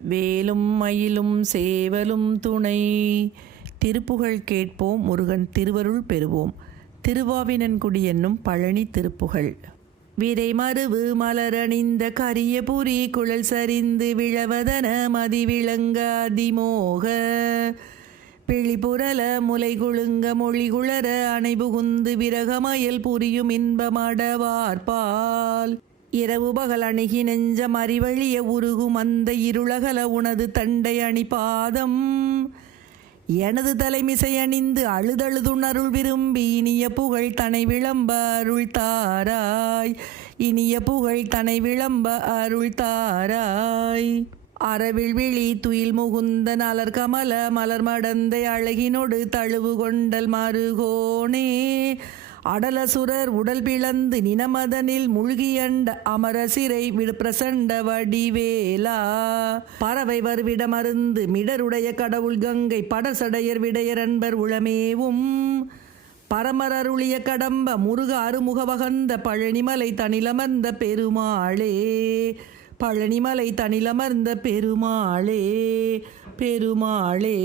வேலும் மயிலும் சேவலும் துணை. திருப்புகழ் கேட்போம், முருகன் திருவருள் பெறுவோம். திருவாவினன்குடி என்னும் பழனி திருப்புகழ். விரை மருவு மலரணிந்த கரிய புரி குழல் சரிந்து விழவதன மதிவிளங்க அதிமோக பிழிபுரல முலை குழுங்க மொழி குளர அணைபுகுந்து விரகமயல் புரியும் இன்பமடவார்பால் இரவு பகல் அணுகி நெஞ்சம் அறிவழிய உருகும் அந்த இருளகல உனது தண்டை அணி பாதம் எனது தலைமிசை அணிந்து அழுதழுதுணருள் விரும்பி இனிய புகழ் தனை விளம்ப அருள் தாராய். இனிய புகழ் தனை விளம்ப அருள் தாராய். அறவில் விழி துயில் முகுந்த நலர் கமல மலர் மடந்தை அழகினொடு தழுவு கொண்டல் மருகோனே அடலசுரர் உடல் பிளந்து நினமதனில் மூழ்கியண்ட அமர சிறை பிரசண்ட வடிவேலா பறவை வருவிட மருந்து மிடருடைய கடவுள் கங்கை படசடையர் விடையர் அன்பர் உளமேவும் பரமரருளிய கடம்ப முருக அருமுக வகந்த பழனிமலை தனிலமர்ந்த பெருமாளே. பழனிமலை தனிலமர்ந்த பெருமாளே பெருமாளே.